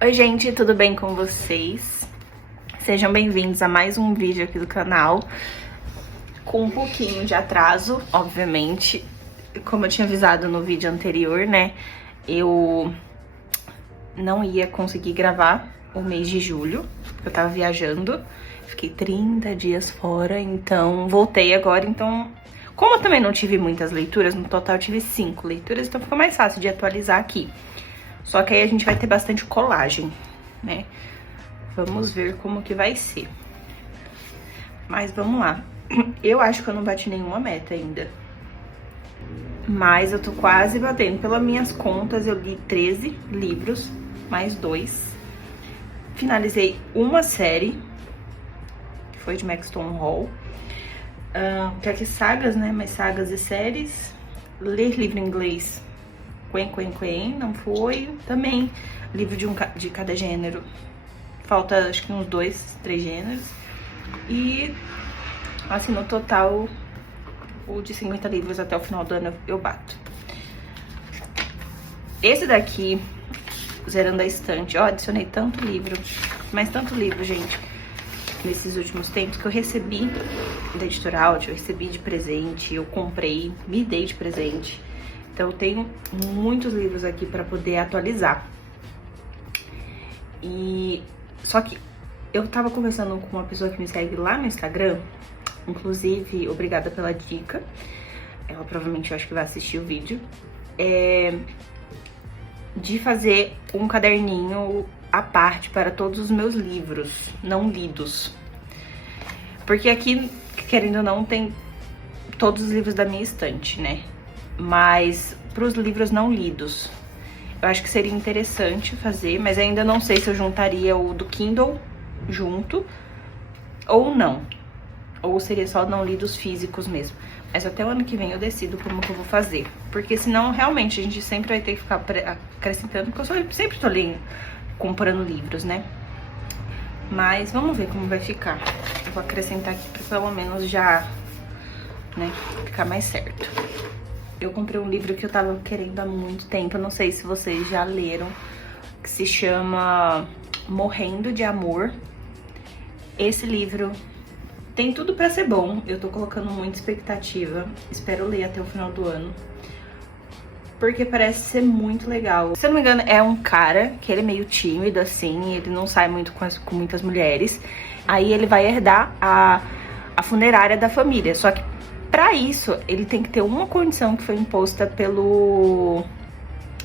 Oi gente, tudo bem com vocês? Sejam bem-vindos a mais um vídeo aqui do canal. Com um pouquinho de atraso, obviamente. Como eu tinha avisado no vídeo anterior, né? Eu não ia conseguir gravar o mês de julho, porque eu tava viajando. Fiquei 30 dias fora, então voltei agora. Então, como eu também não tive muitas leituras, no total eu tive 5 leituras, então ficou mais fácil de atualizar aqui. Só que aí a gente vai ter bastante colagem, né? Vamos ver como que vai ser. Mas vamos lá. Eu acho que eu não bati nenhuma meta ainda. Mas eu tô quase batendo. Pelas minhas contas, eu li 13 livros, mais 2. Finalizei uma série, que foi de Maxton Hall. Que aqui sagas, né? Mas sagas e séries. Ler livro em inglês, não foi. Também livro de cada gênero. Falta acho que uns 2, 3 gêneros. E assim, no total, o de 50 livros até o final do ano eu bato. Esse daqui, Zerando a Estante, ó, adicionei tanto livro, mas tanto livro, gente, nesses últimos tempos, que eu recebi da Editora Out, eu recebi de presente, eu comprei, me dei de presente. Então eu tenho muitos livros aqui pra poder atualizar. E só que eu tava conversando com uma pessoa que me segue lá no Instagram, inclusive, obrigada pela dica. Ela provavelmente, eu acho que vai assistir o vídeo. De fazer um caderninho à parte para todos os meus livros não lidos. Porque aqui, querendo ou não, tem todos os livros da minha estante, né? Mas pros livros não lidos, eu acho que seria interessante fazer, mas ainda não sei se eu juntaria o do Kindle junto ou não. Ou seria só não lidos físicos mesmo. Mas até o ano que vem eu decido como que eu vou fazer. Porque senão, realmente, a gente sempre vai ter que ficar acrescentando, porque eu sempre tô ali comprando livros, né? Mas vamos ver como vai ficar. Eu vou acrescentar aqui pra pelo menos já, né, ficar mais certo. Eu comprei um livro que eu tava querendo há muito tempo, eu não sei se vocês já leram, que se chama Morrendo de Amor. Esse livro tem tudo pra ser bom, eu tô colocando muita expectativa, espero ler até o final do ano, porque parece ser muito legal. Se eu não me engano, é um cara que ele é meio tímido, assim, ele não sai muito com muitas mulheres, aí ele vai herdar a funerária da família, só que pra isso, ele tem que ter uma condição que foi imposta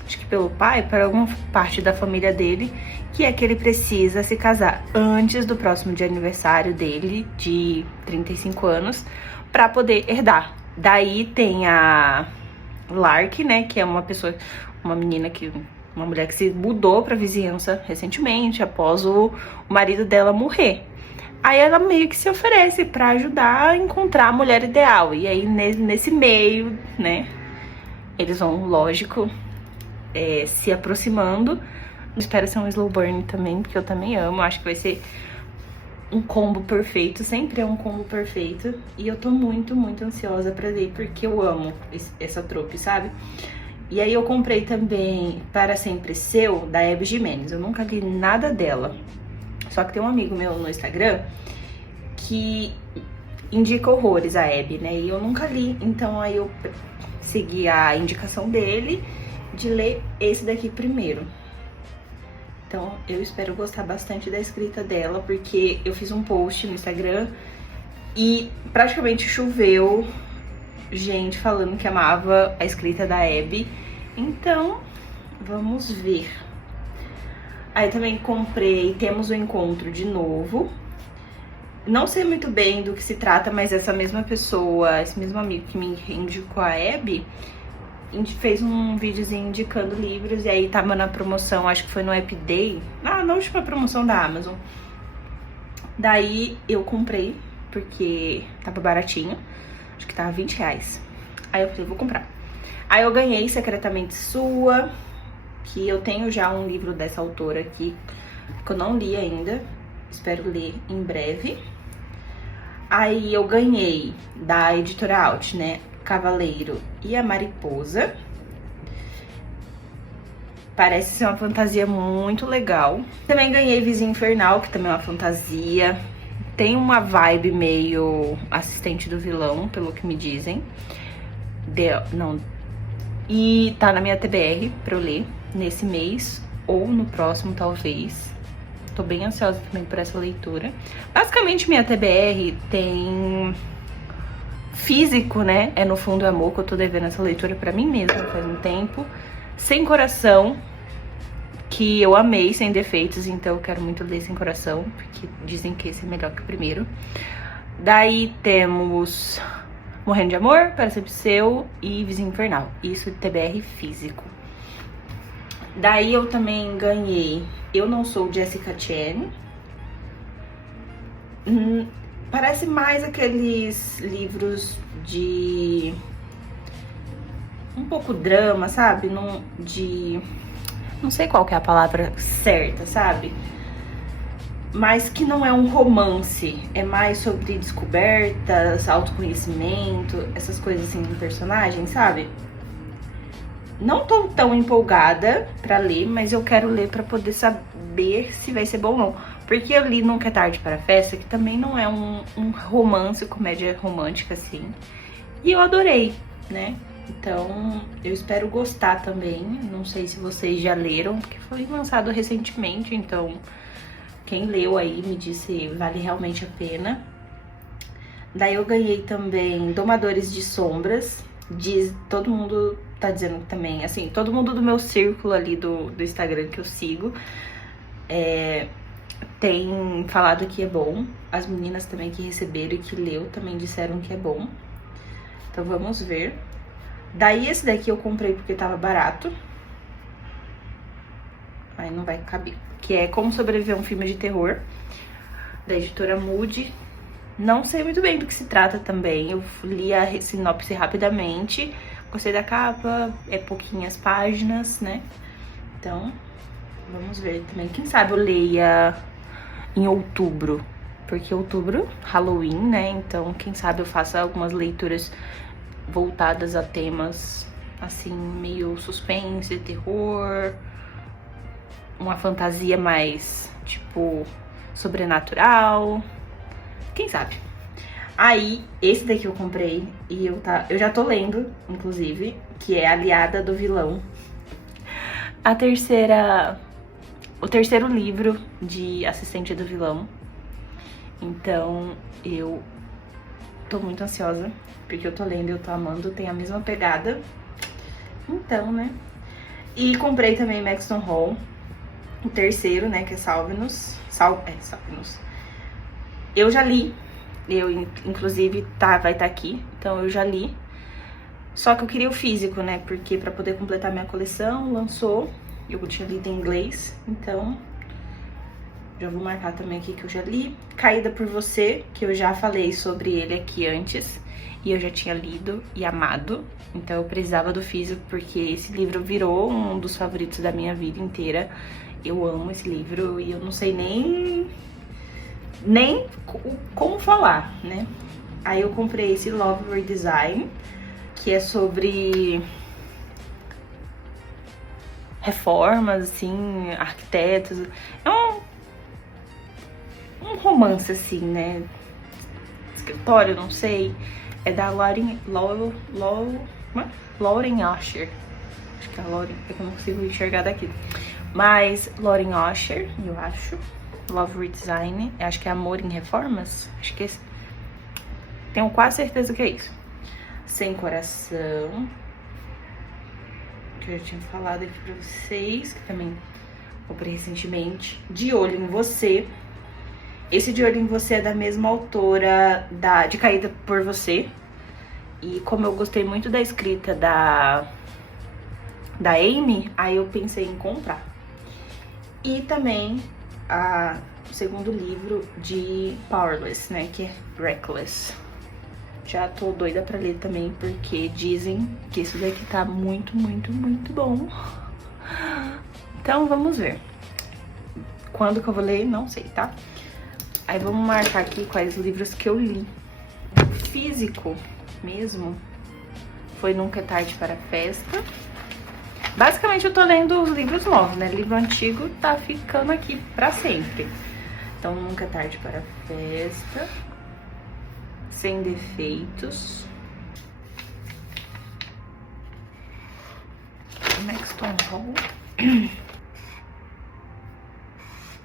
acho que pelo pai, para alguma parte da família dele, que é que ele precisa se casar antes do próximo dia de aniversário dele, de 35 anos, pra poder herdar. Daí tem a Lark, né, que é uma mulher que se mudou pra vizinhança recentemente, após o marido dela morrer. Aí ela meio que se oferece pra ajudar a encontrar a mulher ideal. E aí, nesse meio, né, eles vão, lógico, se aproximando. Espero ser um slow burn também, porque eu também amo. Acho que vai ser um combo perfeito. Sempre é um combo perfeito. E eu tô muito, muito ansiosa pra ler, porque eu amo essa trope, sabe? E aí eu comprei também Para Sempre Seu, da Hebe Jimenez. Eu nunca li nada dela. Só que tem um amigo meu no Instagram que indica horrores a Hebe, né? E eu nunca li, então aí eu segui a indicação dele de ler esse daqui primeiro. Então eu espero gostar bastante da escrita dela, porque eu fiz um post no Instagram e praticamente choveu gente falando que amava a escrita da Hebe. Então, vamos ver. Aí também comprei Temos o Encontro de Novo. Não sei muito bem do que se trata, mas essa mesma pessoa, esse mesmo amigo que me indicou a Hebe, fez um videozinho indicando livros, e aí tava na promoção, acho que foi no App Day, na última promoção da Amazon. Daí eu comprei, porque tava baratinho, acho que tava R$20. Aí eu falei, vou comprar. Aí eu ganhei Secretamente Sua, que eu tenho já um livro dessa autora aqui, que eu não li ainda, espero ler em breve. Aí eu ganhei da Editora Out, né, Cavaleiro e a Mariposa. Parece ser uma fantasia muito legal. Também ganhei Vizinho Infernal, que também é uma fantasia. Tem uma vibe meio Assistente do Vilão, pelo que me dizem. Não. E tá na minha TBR pra eu ler nesse mês ou no próximo, talvez. Tô bem ansiosa também por essa leitura. Basicamente, minha TBR tem físico, né? É No Fundo do Amor, que eu tô devendo essa leitura pra mim mesma faz um tempo. Sem Coração, que eu amei, Sem Defeitos, então eu quero muito ler Sem Coração, porque dizem que esse é melhor que o primeiro. Daí temos Morrendo de Amor, Para Sempre Seu e Vizinho Infernal. Isso de TBR físico. Daí eu também ganhei Eu Não Sou Jessica Chastain. Parece mais aqueles livros de um pouco drama, sabe? Não sei qual que é a palavra certa, sabe? Mas que não é um romance, é mais sobre descobertas, autoconhecimento, essas coisas assim do personagem, sabe? Não tô tão empolgada pra ler, mas eu quero ler pra poder saber se vai ser bom ou não. Porque eu li Nunca é Tarde para a Festa, que também não é um romance, comédia romântica, assim. E eu adorei, né? Então, eu espero gostar também. Não sei se vocês já leram, porque foi lançado recentemente, então quem leu aí me disse vale realmente a pena. Daí eu ganhei também Domadores de Sombras. Todo mundo tá dizendo também, assim, todo mundo do meu círculo ali do Instagram que eu sigo tem falado que é bom. As meninas também que receberam e que leu também disseram que é bom. Então vamos ver. Daí esse daqui eu comprei porque tava barato. Aí não vai caber. Que é Como Sobreviver a um Filme de Terror, da editora Moody. Não sei muito bem do que se trata também. Eu li a sinopse rapidamente. Gostei da capa, é pouquinhas páginas, né? Então, vamos ver também. Quem sabe eu leia em outubro. Porque outubro, Halloween, né? Então, quem sabe eu faça algumas leituras voltadas a temas, assim, meio suspense, terror, uma fantasia mais, tipo, sobrenatural. Quem sabe? Aí, esse daqui eu comprei e eu já tô lendo, inclusive, que é Aliada do Vilão. O terceiro livro de Assistente do Vilão. Então, eu tô muito ansiosa, porque eu tô lendo e eu tô amando, tem a mesma pegada. Então, né? E comprei também Maxton Hall, o terceiro, né, que é Salve-nos. Salve-nos. Eu já li, inclusive vai estar aqui, então eu já li. Só que eu queria o físico, né, porque pra poder completar minha coleção, lançou. Eu tinha lido em inglês, então já vou marcar também aqui que eu já li. Caída por Você, que eu já falei sobre ele aqui antes, e eu já tinha lido e amado. Então eu precisava do físico, porque esse livro virou um dos favoritos da minha vida inteira. Eu amo esse livro e eu não sei nem como falar, né? Aí eu comprei esse Love Redesign, que é sobre reformas, assim, arquitetos. É um romance, assim, né? Escritório, não sei. É da Lauren Asher. Acho que é a Lauren, é que eu não consigo enxergar daqui. Mas Lauren Asher, eu acho. Love Redesign. Eu acho que é Amor em Reformas. Acho que tenho quase certeza que é isso. Sem Coração, que eu já tinha falado aqui pra vocês, que também comprei recentemente. De Olho em Você. Esse De Olho em Você é da mesma autora de Caída por Você. E como eu gostei muito da escrita da Amy, aí eu pensei em comprar. E também o segundo livro de Powerless, né, que é Reckless. Já tô doida pra ler também, porque dizem que isso daqui tá muito, muito, muito bom. Então, vamos ver. Quando que eu vou ler, não sei, tá? Aí vamos marcar aqui quais livros que eu li. Físico mesmo foi Nunca é Tarde para a Festa. Basicamente eu tô lendo os livros novos, né? Livro antigo tá ficando aqui pra sempre. Então, Nunca é Tarde para a Festa, Sem Defeitos, Next on Hold,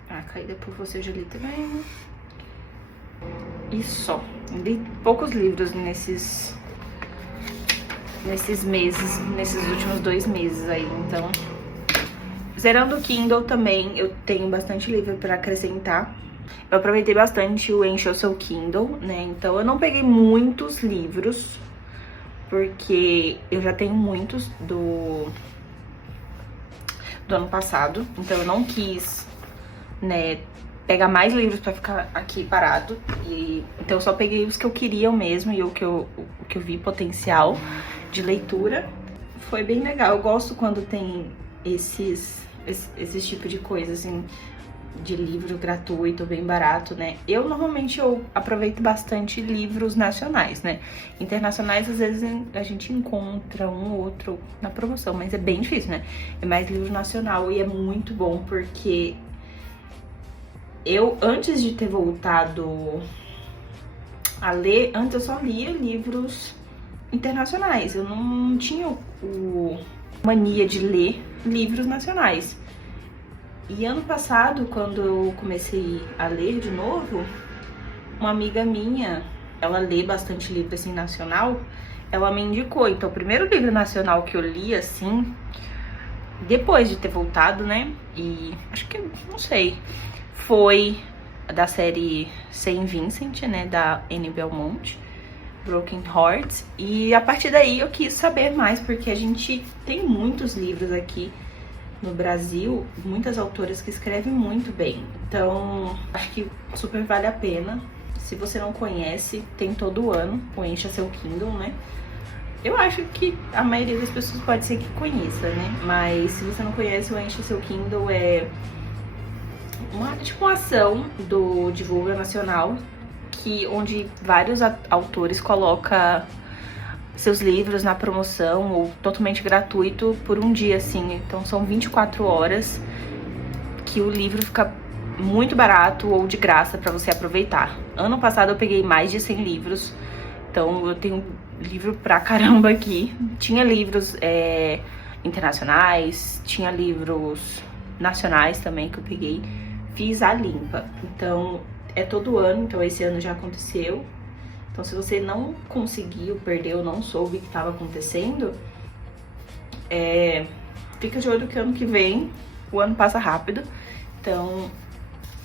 A Caída por Você, eu já li também. E só. Li poucos livros nesses meses, nesses últimos 2 meses aí, então... Zerando o Kindle também, eu tenho bastante livro pra acrescentar. Eu aproveitei bastante o Enche o Seu Kindle, né? Então eu não peguei muitos livros, porque eu já tenho muitos do ano passado. Então eu não quis, né, pegar mais livros pra ficar aqui parado. Então eu só peguei os que eu queria mesmo e o que eu vi potencial de leitura. Foi bem legal. Eu gosto quando tem esse tipo de coisa, assim, de livro gratuito, bem barato, né? Normalmente eu aproveito bastante livros nacionais, né? Internacionais, às vezes, a gente encontra um ou outro na promoção, mas é bem difícil, né? É mais livro nacional e é muito bom, porque eu, antes de ter voltado a ler, antes eu só lia livros internacionais. Eu não tinha mania de ler livros nacionais. E ano passado, quando eu comecei a ler de novo, uma amiga minha, ela lê bastante livro assim nacional, ela me indicou. Então, o primeiro livro nacional que eu li assim, depois de ter voltado, né? E acho que, não sei, foi da série Saint Vincent, né? Da Anne Belmont, Broken Hearts. E a partir daí eu quis saber mais, porque a gente tem muitos livros aqui no Brasil, muitas autoras que escrevem muito bem. Então, acho que super vale a pena. Se você não conhece, tem todo ano o Encha Seu Kindle, né? Eu acho que a maioria das pessoas pode ser que conheça, né? Mas se você não conhece, o Encha Seu Kindle é uma ação do Divulga Nacional, onde vários autores colocam seus livros na promoção ou totalmente gratuito por um dia, assim. Então são 24 horas que o livro fica muito barato ou de graça pra você aproveitar. Ano passado eu peguei mais de 100 livros, então eu tenho livro pra caramba aqui. Tinha livros internacionais, tinha livros nacionais também que eu peguei. Fiz a limpa, então é todo ano, então esse ano já aconteceu. Então, se você não conseguiu, perdeu, não soube o que estava acontecendo, fica de olho que ano que vem o ano passa rápido. Então,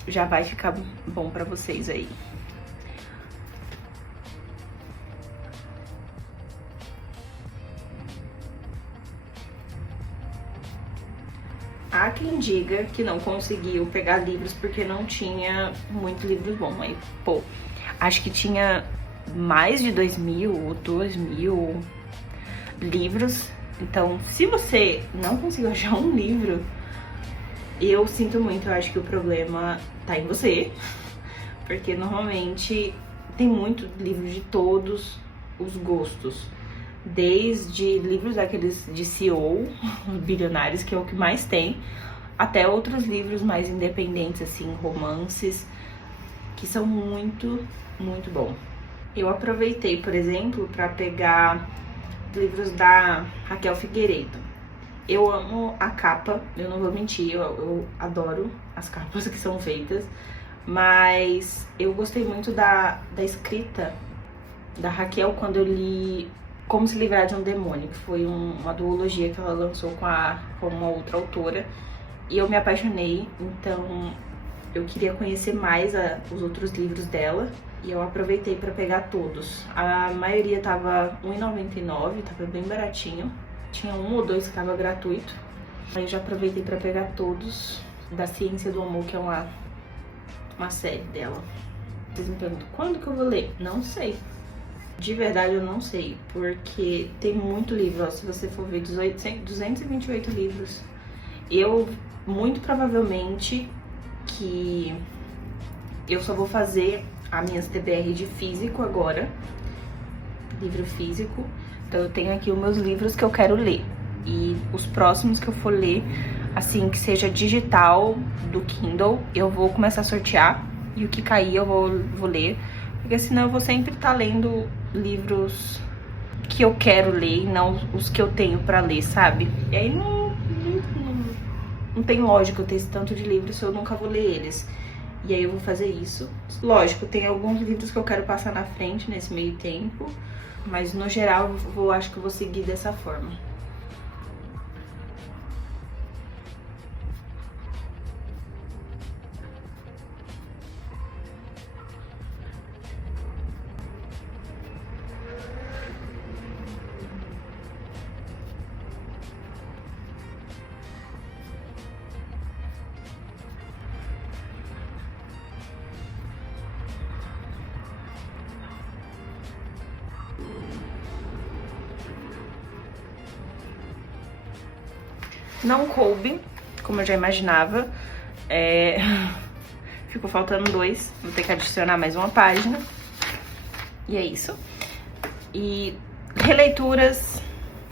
já vai ficar bom pra vocês aí. Há quem diga que não conseguiu pegar livros porque não tinha muitos livros bons. Aí, pô, acho que tinha mais de 2.000 ou 2.000 livros. Então, se você não conseguiu achar um livro, eu sinto muito. Eu acho que o problema tá em você, porque normalmente tem muito livro de todos os gostos, desde livros daqueles de CEO, bilionários, que é o que mais tem, até outros livros mais independentes, assim, romances, que são muito, muito bons. Eu aproveitei, por exemplo, para pegar livros da Raquel Figueiredo. Eu amo a capa, eu não vou mentir, eu adoro as capas que são feitas, mas eu gostei muito da escrita da Raquel quando eu li Como Se Livrar de um Demônio, que foi uma duologia que ela lançou com uma outra autora, e eu me apaixonei. Então eu queria conhecer mais os outros livros dela, e eu aproveitei para pegar todos. A maioria tava R$1,99, tava bem baratinho. Tinha um ou dois que tava gratuito. Aí eu já aproveitei para pegar todos da Ciência do Amor, que é uma série dela. Vocês me perguntam, quando que eu vou ler? Não sei. De verdade eu não sei, porque tem muito livro, ó. Se você for ver, 228 livros. Eu, muito provavelmente, que eu só vou fazer as minhas TBR de físico agora, livro físico. Então eu tenho aqui os meus livros que eu quero ler. E os próximos que eu for ler, assim, que seja digital do Kindle, eu vou começar a sortear. E o que cair eu vou ler. Porque senão eu vou sempre estar lendo livros que eu quero ler e não os que eu tenho pra ler, sabe? E aí não tem lógica eu ter esse tanto de livros se eu nunca vou ler eles. E aí eu vou fazer isso. Lógico, tem alguns livros que eu quero passar na frente nesse meio tempo. Mas no geral acho que eu vou seguir dessa forma. Não coube, como eu já imaginava. Ficou faltando 2. Vou ter que adicionar mais uma página. E é isso. E releituras,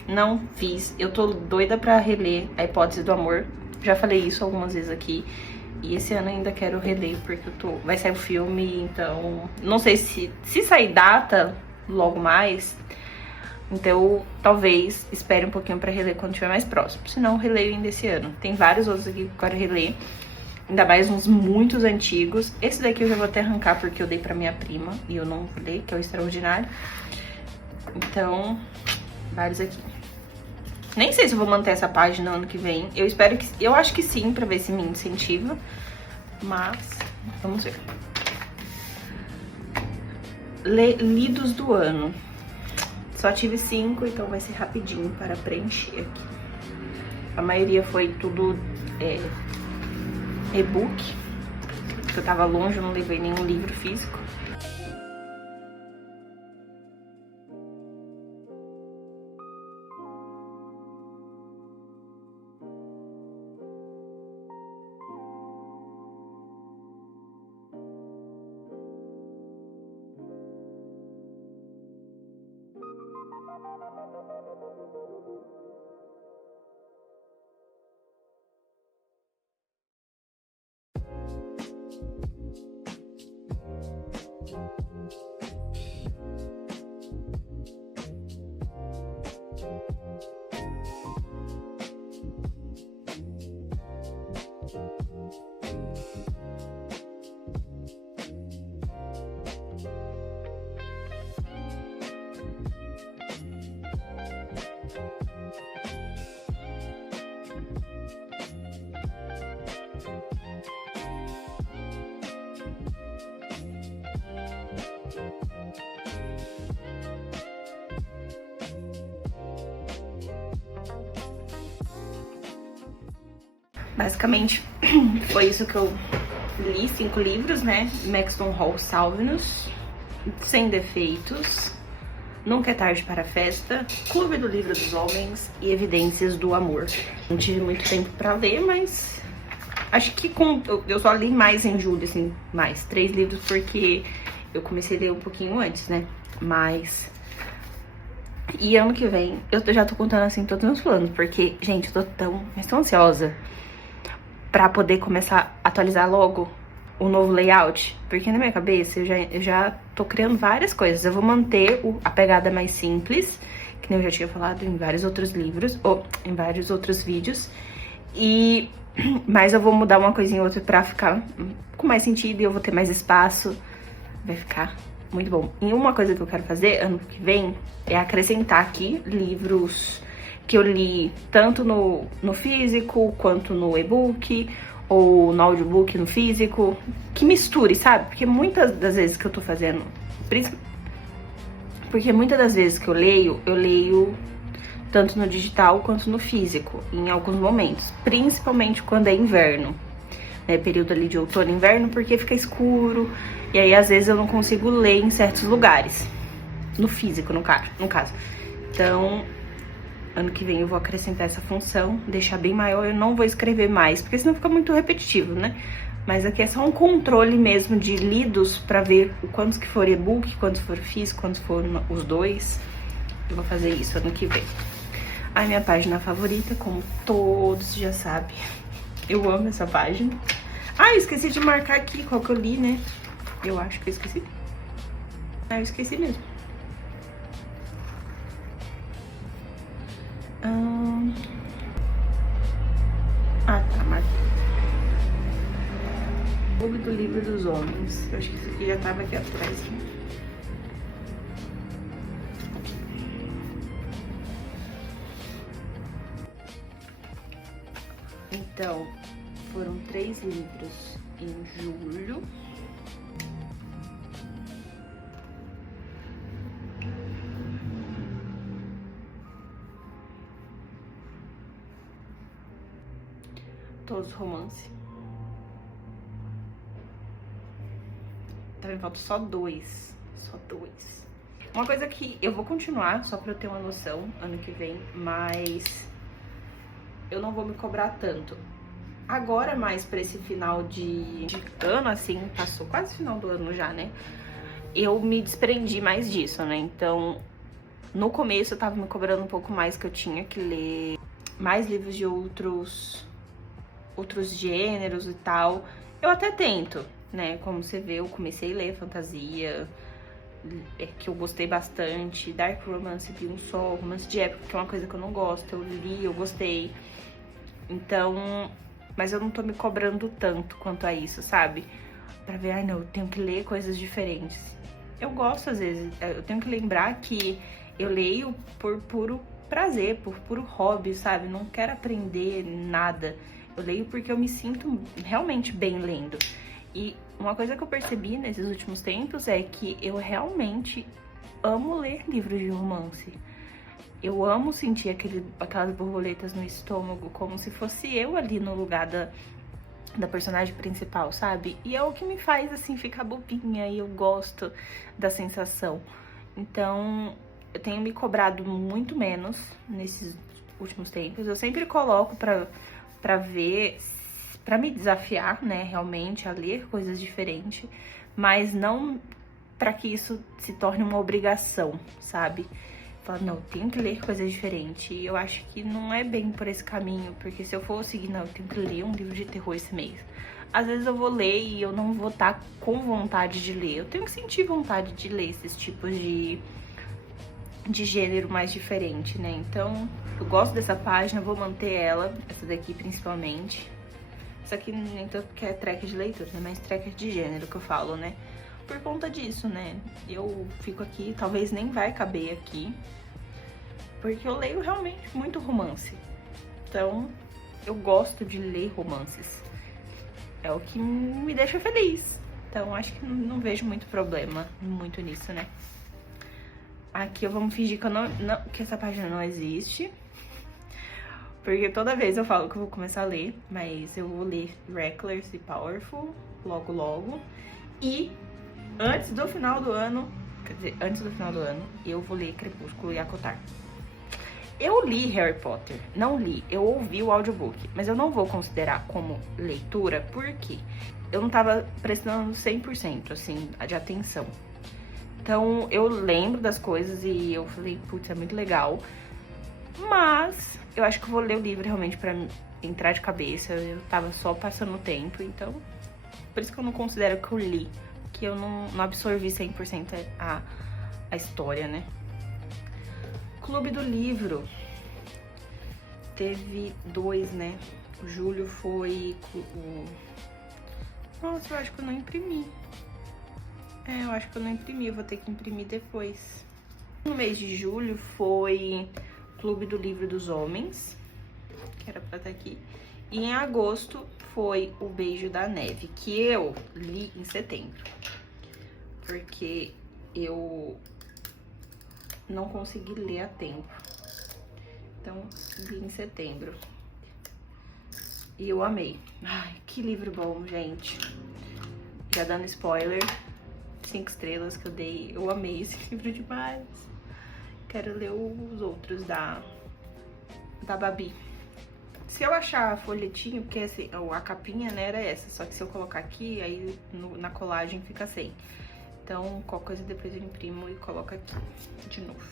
não fiz. Eu tô doida pra reler A Hipótese do Amor. Já falei isso algumas vezes aqui. E esse ano ainda quero reler, porque vai sair o filme, então... Não sei se sair data logo mais... Então, talvez espere um pouquinho pra reler quando estiver mais próximo. Se não, releio ainda esse ano. Tem vários outros aqui que eu quero reler. Ainda mais uns muitos antigos. Esse daqui eu já vou até arrancar porque eu dei pra minha prima e eu não li, que é o Extraordinário. Então, vários aqui. Nem sei se eu vou manter essa página ano que vem. Eu espero que... Eu acho que sim, pra ver se me incentiva. Mas, vamos ver. Lidos do ano. Só tive 5, então vai ser rapidinho para preencher aqui. A maioria foi tudo e-book, porque eu tava longe, eu não levei nenhum livro físico. Basicamente, foi isso que eu li, 5 livros, né? Maxton Hall Salve-nos, Sem Defeitos, Nunca é Tarde para a Festa, Clube do Livro dos Homens e Evidências do Amor. Não tive muito tempo pra ler, mas acho que eu só li mais em julho, assim, mais 3 livros, porque eu comecei a ler um pouquinho antes, né? Mas... E ano que vem, eu já tô contando, assim, todos os meus planos, porque, gente, eu tô tão ansiosa pra poder começar a atualizar logo o novo layout, porque na minha cabeça eu já tô criando várias coisas. Eu vou manter a pegada mais simples, que nem eu já tinha falado em vários outros livros, ou em vários outros vídeos, mas eu vou mudar uma coisinha ou outra pra ficar com mais sentido e eu vou ter mais espaço. Vai ficar muito bom. E uma coisa que eu quero fazer ano que vem é acrescentar aqui livros que eu li tanto no físico quanto no e-book ou no audiobook no físico, que misture, sabe? Porque muitas das vezes que eu tô fazendo, porque muitas das vezes que eu leio tanto no digital quanto no físico, em alguns momentos, principalmente quando é inverno, né? Período ali de outono e inverno, porque fica escuro, e aí às vezes eu não consigo ler em certos lugares, no físico, no caso. Então, ano que vem eu vou acrescentar essa função, deixar bem maior, eu não vou escrever mais, porque senão fica muito repetitivo, né? Mas aqui é só um controle mesmo de lidos pra ver quantos que for e-book, quantos for físico, quantos for os dois. Eu vou fazer isso ano que vem. A minha página favorita, como todos já sabem. Eu amo essa página. Ah, eu esqueci de marcar aqui qual que eu li, né? Eu acho que eu esqueci. Ah, eu esqueci mesmo. Ah, tá, mas... Clube do Livro dos Homens. Eu acho que isso aqui já tava aqui atrás. Então, foram 3 livros em julho. Todos romance. Também faltam só 2. Só 2. Uma coisa que eu vou continuar, só pra eu ter uma noção, ano que vem, mas eu não vou me cobrar tanto. Agora, mais pra esse final de ano, assim, passou quase o final do ano já, né? Eu me desprendi mais disso, né? Então, no começo eu tava me cobrando um pouco mais, que eu tinha que ler mais livros de outros gêneros e tal. Eu até tento, né? Como você vê, eu comecei a ler fantasia, que eu gostei bastante. Dark Romance, vi um só. Romance de época, que é uma coisa que eu não gosto. Eu li, eu gostei. Então, mas eu não tô me cobrando tanto quanto a isso, sabe? Pra ver, ai não, eu tenho que ler coisas diferentes. Eu gosto, às vezes, eu tenho que lembrar que eu leio por puro prazer, por puro hobby, sabe? Não quero aprender nada. Eu leio porque eu me sinto realmente bem lendo. E uma coisa que eu percebi nesses últimos tempos é que eu realmente amo ler livros de romance. Eu amo sentir aquelas borboletas no estômago, como se fosse eu ali no lugar da personagem principal, sabe? E é o que me faz, assim, ficar bobinha, e eu gosto da sensação. Então, eu tenho me cobrado muito menos nesses últimos tempos. Eu sempre coloco pra ver, pra me desafiar, né, realmente, a ler coisas diferentes, mas não pra que isso se torne uma obrigação, sabe? Falar, não, eu tenho que ler coisas diferentes. E eu acho que não é bem por esse caminho, porque se eu for seguir, não, eu tenho que ler um livro de terror esse mês. Às vezes eu vou ler e eu não vou estar com vontade de ler. Eu tenho que sentir vontade de ler esses tipos de gênero mais diferente, né? Então, eu gosto dessa página, vou manter ela, essa daqui principalmente. Isso aqui nem tanto porque é tracker de leitura, né? Mas tracker de gênero que eu falo, né? Por conta disso, né? Eu fico aqui, talvez nem vai caber aqui, porque eu leio realmente muito romance. Então, eu gosto de ler romances. É o que me deixa feliz. Então, acho que não vejo muito problema muito nisso, né? Aqui vamos fingir que, que essa página não existe. Porque toda vez eu falo que eu vou começar a ler, mas eu vou ler Reckless e Powerful logo logo. E antes do final do ano, quer dizer, antes do final do ano, eu vou ler Crepúsculo e Acotar. Eu li Harry Potter, não li, eu ouvi o audiobook, mas eu não vou considerar como leitura, porque eu não tava prestando 100%, assim, de atenção. Então, eu lembro das coisas e eu falei, putz, é muito legal. Mas eu acho que eu vou ler o livro realmente pra entrar de cabeça. Eu tava só passando o tempo, então... Por isso que eu não considero que eu li, que eu não absorvi 100% a história, né? Clube do Livro. Teve 2, né? O julho foi o... Nossa, eu acho que eu não imprimi. Eu acho que eu não imprimi, eu vou ter que imprimir depois. No mês de julho foi Clube do Livro dos Homens, que era pra estar aqui. E em agosto foi O Beijo da Neve, que eu li em setembro. Porque eu não consegui ler a tempo. Então, li em setembro. E eu amei. Ai, que livro bom, gente. Já dando spoiler, 5 estrelas que eu dei. Eu amei esse livro demais. Quero ler os outros da Babi. Se eu achar folhetinho, porque assim, a capinha, né, era essa. Só que se eu colocar aqui, aí na colagem fica sem. Então, qualquer coisa depois eu imprimo e coloco aqui de novo.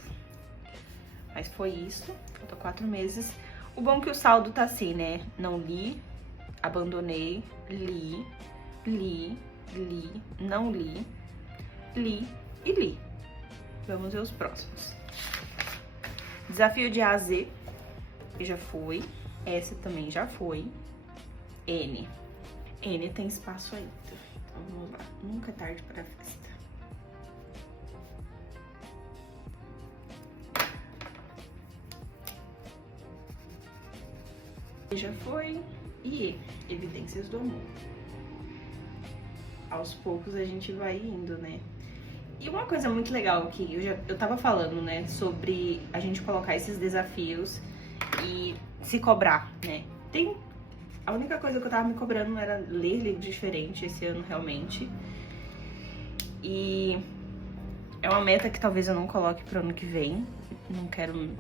Mas foi isso, falta 4 meses. O bom é que o saldo tá assim, né? Não li, abandonei, li, não li e li. Vamos ver os próximos. Desafio de A a Z, que já foi. S também já foi. N. N tem espaço ainda. Então vamos lá. Nunca é tarde para a festa. Já foi. E E. Evidências do amor. Aos poucos a gente vai indo, né? E uma coisa muito legal que eu tava falando, né, sobre a gente colocar esses desafios e se cobrar, né? A única coisa que eu tava me cobrando era ler livros diferentes esse ano, realmente. E é uma meta que talvez eu não coloque pro ano que vem. Não quero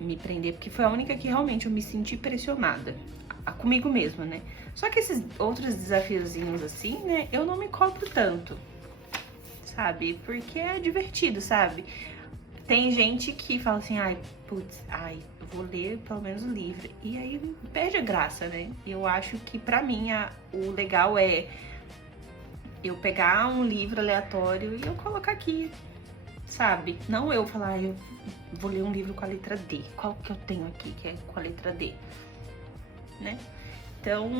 me prender, porque foi a única que realmente eu me senti pressionada. Comigo mesma, né? Só que esses outros desafiozinhos assim, né, eu não me cobro tanto, sabe? Porque é divertido, sabe? Tem gente que fala assim, ai, putz, eu vou ler pelo menos o livro. E aí perde a graça, né? Eu acho que pra mim o legal é eu pegar um livro aleatório e eu colocar aqui, sabe? Não eu falar, eu vou ler um livro com a letra D. Qual que eu tenho aqui que é com a letra D? Né? Então,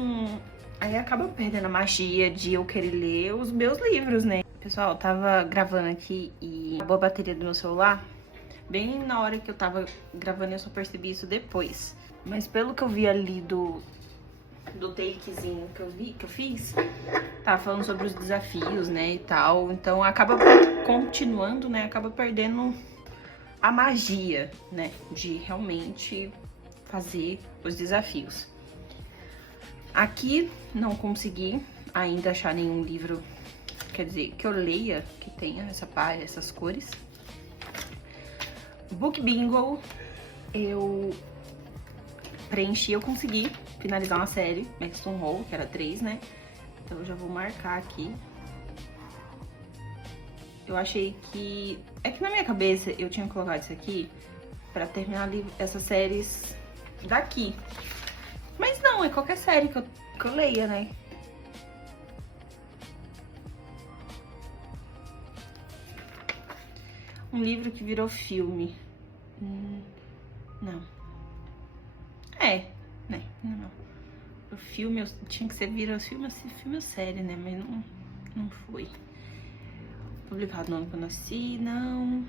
aí acaba perdendo a magia de eu querer ler os meus livros, né? Pessoal, eu tava gravando aqui e acabou a bateria do meu celular. Bem na hora que eu tava gravando, eu só percebi isso depois. Mas pelo que eu vi ali do takezinho que eu fiz, tava falando sobre os desafios, né, e tal. Então acaba continuando, né, acaba perdendo a magia, né, de realmente fazer os desafios. Aqui não consegui ainda achar nenhum livro, quer dizer, que eu leia, que tenha essas cores. Book Bingo, eu preenchi, eu consegui finalizar uma série, Maxton Hall, que era 3, né? Então eu já vou marcar aqui. Eu achei que... É que na minha cabeça eu tinha colocado isso aqui pra terminar essas séries daqui. Mas não, é qualquer série que eu leia, né? Um livro que virou filme. Não. Né? Não. O filme, tinha que ser virou filme ou série, né? Mas não foi. Publicado no ano que eu nasci, não.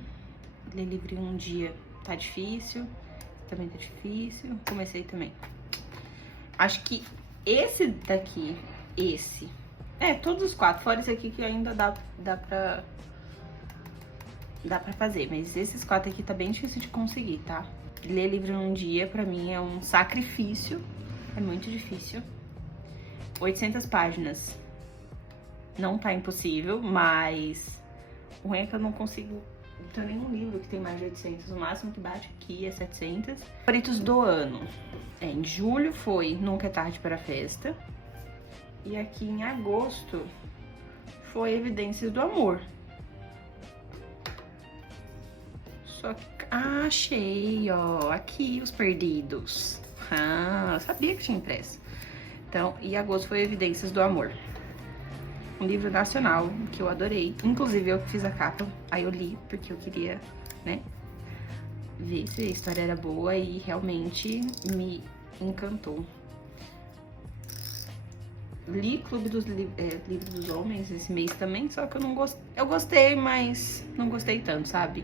Ler livro em um dia tá difícil. Também tá difícil. Comecei também. Acho que esse daqui, todos os 4, fora esse aqui que ainda dá pra fazer, mas esses 4 aqui tá bem difícil de conseguir, tá? Ler livro num dia, pra mim, é um sacrifício, é muito difícil. 800 páginas, não tá impossível, mas o ruim é que eu não consigo, não tenho nenhum livro que tem mais de 800, o máximo que bate aqui é 700. Favoritos do ano. Em julho foi Nunca é Tarde para a Festa. E aqui em agosto foi Evidências do Amor. Só que... achei, ó. Aqui, Os Perdidos. Eu sabia que tinha impresso. Então, e agosto foi Evidências do Amor. Um livro nacional que eu adorei. Inclusive, eu fiz a capa. Aí eu li, porque eu queria, né, ver se a história era boa e realmente me encantou. Li Clube dos Livros dos Homens esse mês também, só que eu não gostei. Eu gostei, mas não gostei tanto, sabe?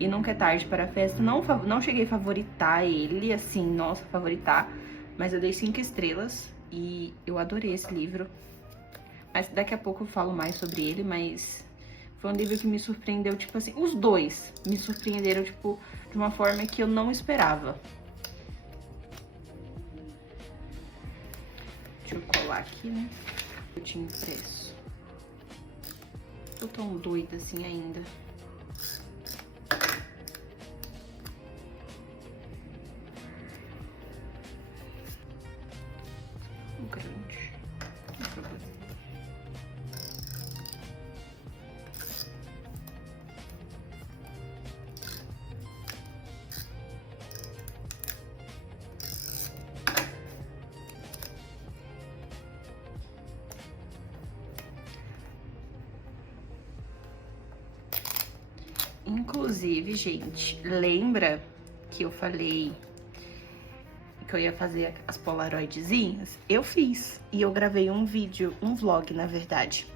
E Nunca é Tarde para a Festa, não cheguei a favoritar ele, assim, nossa, favoritar. Mas eu dei 5 estrelas e eu adorei esse livro. Mas daqui a pouco eu falo mais sobre ele, mas... Foi um livro que me surpreendeu, tipo assim, os dois me surpreenderam, tipo, de uma forma que eu não esperava. Deixa eu colar aqui, né? Eu tinha impresso. Tô tão doida assim ainda. Um grande. Inclusive, gente, lembra que eu falei que eu ia fazer as polaroidzinhas? Eu fiz. E eu gravei um vídeo, um vlog, na verdade.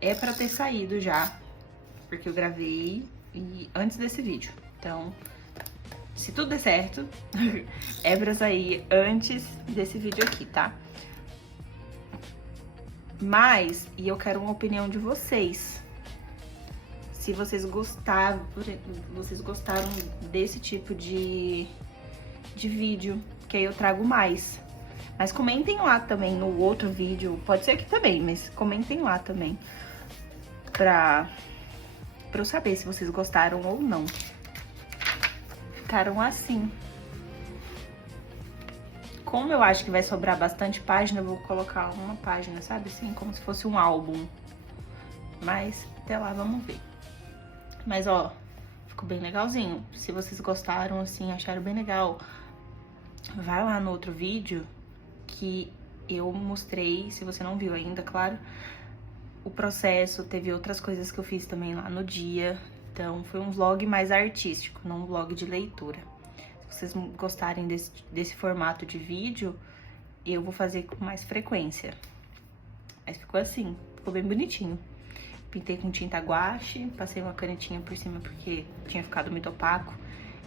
É pra ter saído já, porque eu gravei antes desse vídeo. Então, se tudo der certo, é pra sair antes desse vídeo aqui, tá? Mas, e eu quero uma opinião de vocês. Se vocês gostaram desse tipo de vídeo, que aí eu trago mais. Mas comentem lá também no outro vídeo, pode ser aqui também, mas comentem lá também. Pra eu saber se vocês gostaram ou não. Ficaram assim. Como eu acho que vai sobrar bastante página, eu vou colocar uma página, sabe assim? Como se fosse um álbum. Mas até lá, vamos ver. Mas, ó, ficou bem legalzinho. Se vocês gostaram, assim, acharam bem legal, vai lá no outro vídeo que eu mostrei, se você não viu ainda, claro, o processo. Teve outras coisas que eu fiz também lá no dia. Então, foi um vlog mais artístico, não um vlog de leitura. Se vocês gostarem desse formato de vídeo, eu vou fazer com mais frequência. Mas ficou assim, ficou bem bonitinho. Pintei com tinta guache, passei uma canetinha por cima porque tinha ficado muito opaco.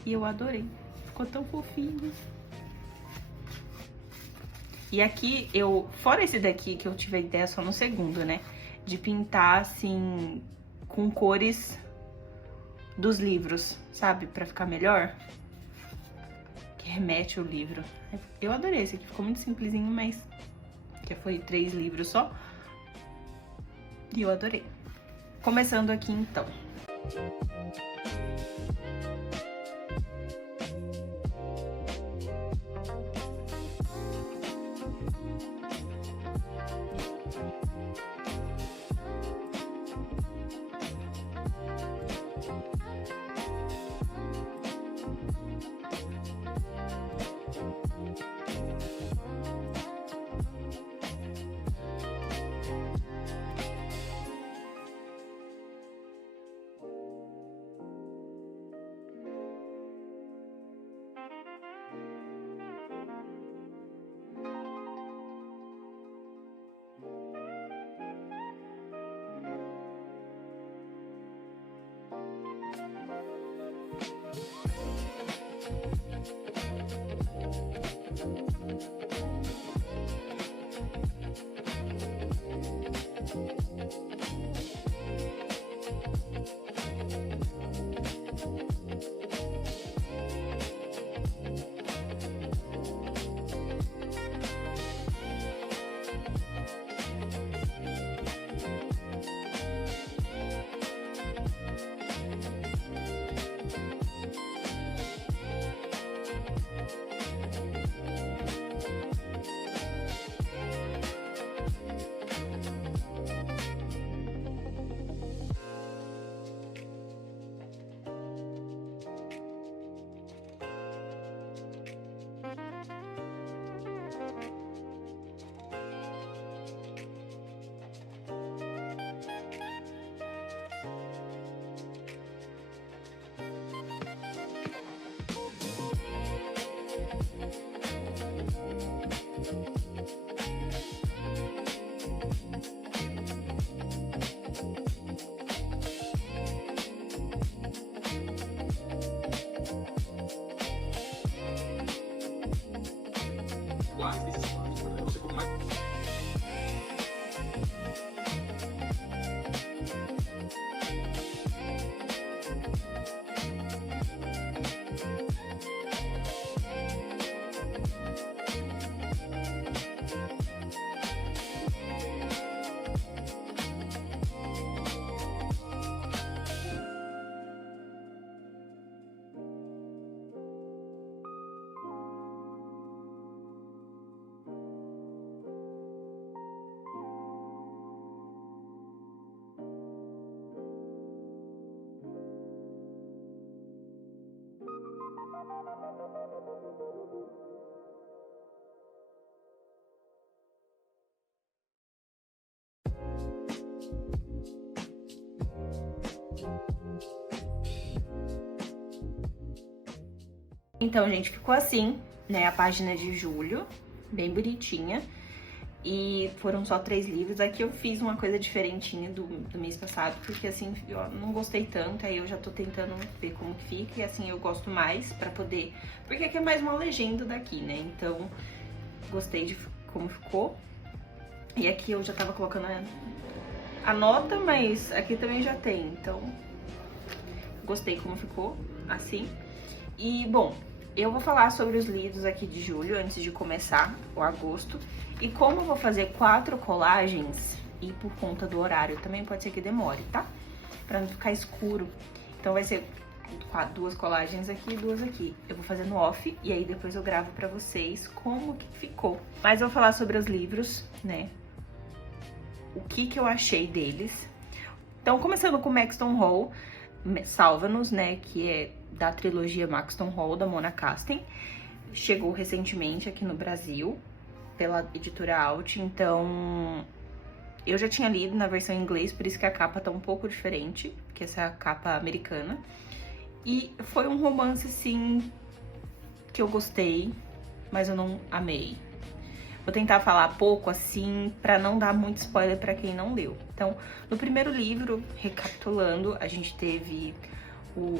E eu adorei, ficou tão fofinho. E aqui, fora esse daqui que eu tive a ideia só no segundo, né? De pintar, assim, com cores dos livros, sabe? Pra ficar melhor. Que remete ao livro. Eu adorei esse aqui, ficou muito simplesinho, mas... que foi 3 livros só. E eu adorei. Começando aqui, então. Então, gente, ficou assim, né, a página de julho, bem bonitinha. E foram só 3 livros. Aqui eu fiz uma coisa diferentinha do mês passado, porque assim, eu não gostei tanto, aí eu já tô tentando ver como que fica, e assim eu gosto mais pra poder... Porque aqui é mais uma legenda daqui, né? Então, gostei de como ficou. E aqui eu já tava colocando a nota, mas aqui também já tem, então gostei como ficou, assim. E, bom, eu vou falar sobre os livros aqui de julho, antes de começar o agosto. E como eu vou fazer 4 colagens, e por conta do horário também pode ser que demore, tá? Pra não ficar escuro. Então vai ser 2 colagens aqui e 2 aqui. Eu vou fazer no off, e aí depois eu gravo pra vocês como que ficou. Mas eu vou falar sobre os livros, né? O que eu achei deles. Então, começando com Maxton Hall, Salva-nos, né? Que é da trilogia Maxton Hall, da Mona Kasten. Chegou recentemente aqui no Brasil, pela editora Alt, então eu já tinha lido na versão em inglês, por isso que a capa tá um pouco diferente, que essa é a capa americana. E foi um romance, assim, que eu gostei, mas eu não amei. Vou tentar falar pouco, assim, pra não dar muito spoiler pra quem não leu. Então, no primeiro livro, recapitulando, a gente teve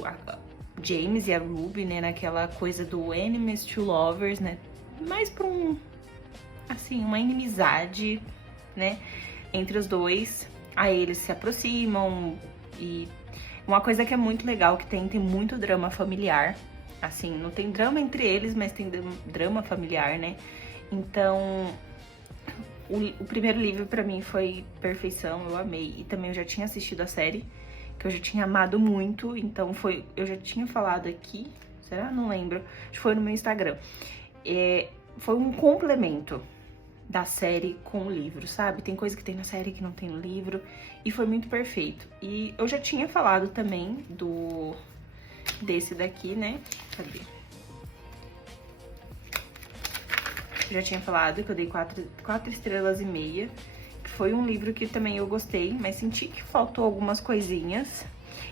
a James e a Ruby, né, naquela coisa do enemies to lovers, né, mais pra assim, uma inimizade, né, entre os dois. Aí eles se aproximam e uma coisa que é muito legal, que tem muito drama familiar. Assim, não tem drama entre eles, mas tem drama familiar, né? Então, o primeiro livro pra mim foi perfeição, eu amei. E também eu já tinha assistido a série, que eu já tinha amado muito, então eu já tinha falado aqui, será? Não lembro, acho que foi no meu Instagram. Foi um complemento da série com o livro, sabe? Tem coisa que tem na série que não tem no livro, e foi muito perfeito. E eu já tinha falado também desse daqui, né? Cadê? Eu já tinha falado que eu dei 4 estrelas e meia, que foi um livro que também eu gostei, mas senti que faltou algumas coisinhas.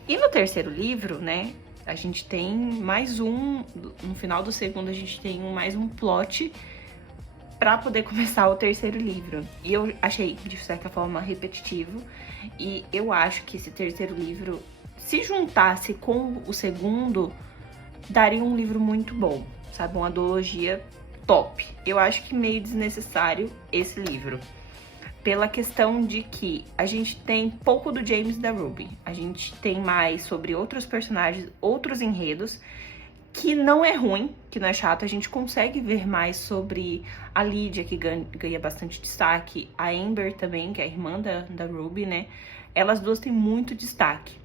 E no terceiro livro, né, a gente tem mais no final do segundo a gente tem mais um plot pra poder começar o terceiro livro. E eu achei, de certa forma, repetitivo. E eu acho que esse terceiro livro, se juntasse com o segundo, daria um livro muito bom, sabe? Uma duologia top. Eu acho que meio desnecessário esse livro, pela questão de que a gente tem pouco do James e da Ruby. A gente tem mais sobre outros personagens, outros enredos, que não é ruim, que não é chato. A gente consegue ver mais sobre a Lydia, que ganha bastante destaque, a Amber também, que é a irmã da Ruby, né? Elas duas têm muito destaque.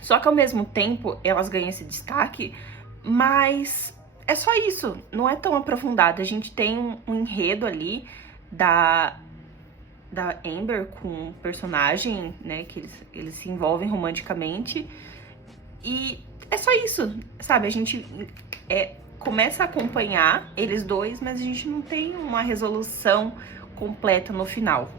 Só que ao mesmo tempo, elas ganham esse destaque, mas é só isso, não é tão aprofundado. A gente tem um enredo ali da Amber com um personagem, né, que eles se envolvem romanticamente, e é só isso, sabe? A gente começa a acompanhar eles dois, mas a gente não tem uma resolução completa no final,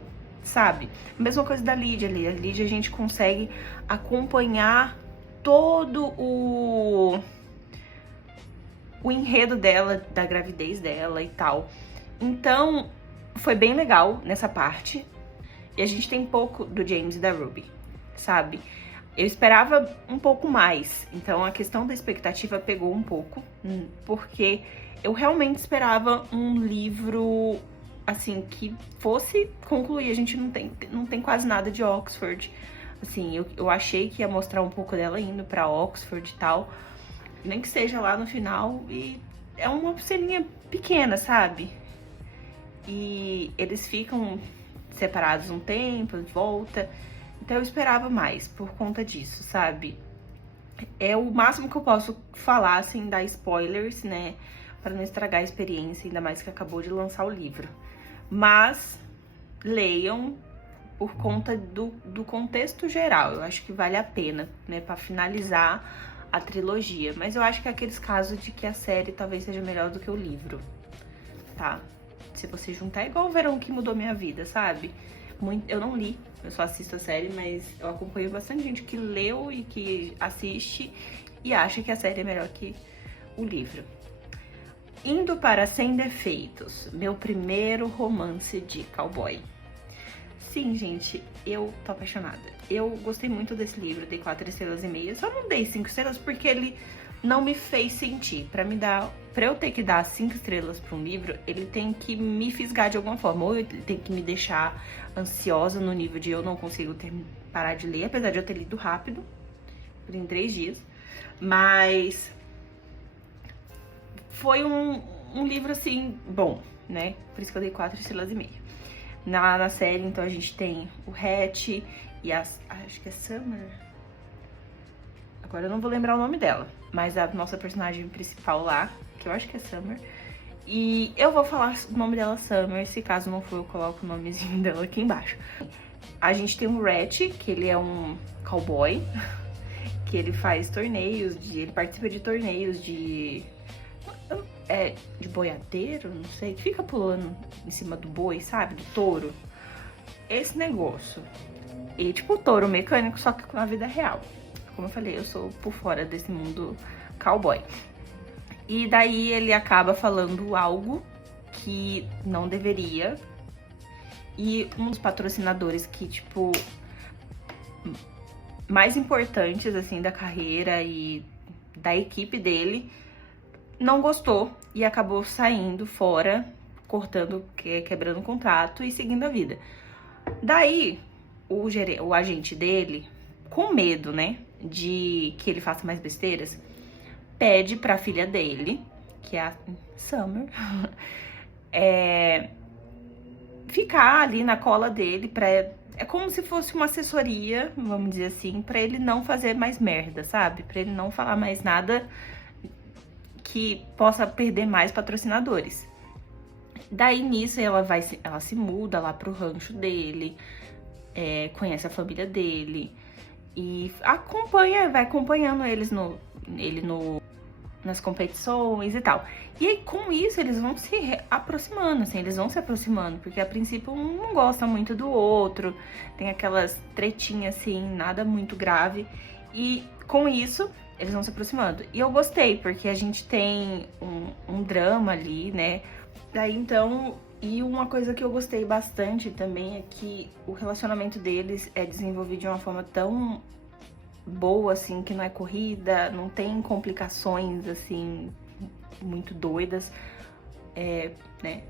sabe? A mesma coisa da Lydia ali. A Lydia a gente consegue acompanhar todo o enredo dela, da gravidez dela e tal. Então, foi bem legal nessa parte. E a gente tem pouco do James e da Ruby, sabe? Eu esperava um pouco mais, então a questão da expectativa pegou um pouco, porque eu realmente esperava um livro, assim, que fosse concluir. A gente não tem quase nada de Oxford. Assim, eu achei que ia mostrar um pouco dela indo pra Oxford e tal, nem que seja lá no final, e é uma ceninha pequena, sabe? E eles ficam separados um tempo, volta. Então eu esperava mais por conta disso, sabe? É o máximo que eu posso falar, sem dar spoilers, né? Pra não estragar a experiência, ainda mais que acabou de lançar o livro. Mas leiam por conta do contexto geral. Eu acho que vale a pena, né? Pra finalizar a trilogia. Mas eu acho que é aqueles casos de que a série talvez seja melhor do que o livro, tá? Se você juntar, é igual o Verão que Mudou Minha Vida, sabe? Eu não li, eu só assisto a série, mas eu acompanho bastante gente que leu e que assiste e acha que a série é melhor que o livro. Indo para Sem Defeitos, meu primeiro romance de cowboy. Sim, gente, eu tô apaixonada. Eu gostei muito desse livro, dei 4 estrelas e meia. Só não dei 5 estrelas porque ele não me fez sentir. Pra eu ter que dar 5 estrelas pra um livro, ele tem que me fisgar de alguma forma. Ou ele tem que me deixar ansiosa no nível de eu não consigo parar de ler, apesar de eu ter lido rápido, em 3 dias. Mas foi um livro, assim, bom, né? Por isso que eu dei 4 estrelas e meia. Na série, então, a gente tem o Hatch e acho que é Summer. Agora eu não vou lembrar o nome dela, mas a nossa personagem principal lá, que eu acho que é Summer. E eu vou falar o nome dela Summer, se caso não for eu coloco o nomezinho dela aqui embaixo. A gente tem o Ratch, que ele é um cowboy, que ele faz torneios, ele participa de torneios de boiadeiro, não sei, que fica pulando em cima do boi, sabe, do touro. Esse negócio. E tipo touro mecânico, só que na vida real. Como eu falei, eu sou por fora desse mundo cowboy. E daí ele acaba falando algo que não deveria. E um dos patrocinadores que, tipo, mais importantes, assim, da carreira e da equipe dele, não gostou e acabou saindo fora, cortando, quebrando o contrato e seguindo a vida. Daí, o agente dele, com medo, né, de que ele faça mais besteiras, pede pra filha dele, que é a Summer, ficar ali na cola dele é como se fosse uma assessoria, vamos dizer assim, pra ele não fazer mais merda, sabe? Pra ele não falar mais nada que possa perder mais patrocinadores. Daí nisso ela se muda lá pro rancho dele, conhece a família dele e vai acompanhando nas competições e tal. E aí, com isso, eles vão se aproximando, assim, porque a princípio um não gosta muito do outro, tem aquelas tretinhas, assim, nada muito grave, e com isso, eles vão se aproximando. E eu gostei, porque a gente tem um drama ali, né, daí então... E uma coisa que eu gostei bastante também é que o relacionamento deles é desenvolvido de uma forma tão boa, assim, que não é corrida, não tem complicações, assim, muito doidas, né?